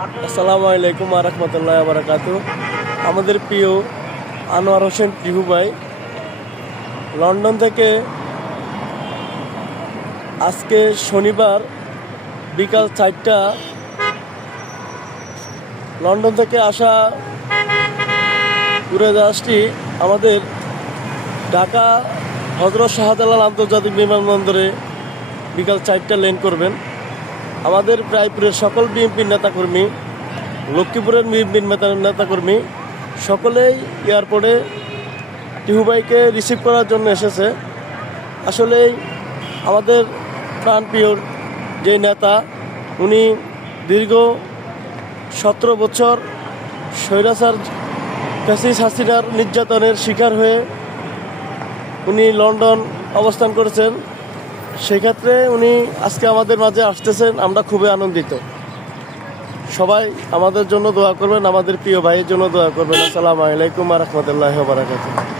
আসসালামু আলাইকুম ওয়া রাহমাতুল্লাহি ওয়া বারাকাতুহু। আমাদের প্রিয় আনোয়ার হোসেন টিহু ভাই লন্ডন থেকে আজকে শনিবার বিকাল 4টা লন্ডন থেকে আসা উড়োজাহাজটি আমাদের ঢাকা হযরত শাহজালাল আন্তর্জাতিক বিমানবন্দরে বিকাল 4টা ল্যান্ড করবেন। আমাদের রায়পুরের সকল বিএনপির নেতাকর্মী, লক্ষ্মীপুরের বিএনপির নেতাকর্মী সকলেই এয়ারপোর্টে টিহু ভাইকে রিসিভ করার জন্য এসেছে। আসলেই আমাদের প্রাণপ্রিয় যে নেতা, উনি দীর্ঘ 17 বছর স্বৈরাচার ফ্যাসিস্ট হাসিনার নির্যাতনের শিকার হয়ে উনি লন্ডন অবস্থান করেছেন। সেক্ষেত্রে উনি আজকে আমাদের মাঝে আসতেছেন, আমরা খুবই আনন্দিত। সবাই আমাদের জন্য দোয়া করবেন, আমাদের প্রিয় ভাইয়ের জন্য দোয়া করবেন। আসসালামু আলাইকুম ওয়া রাহমাতুল্লাহি ওয়া বারাকাতুহু।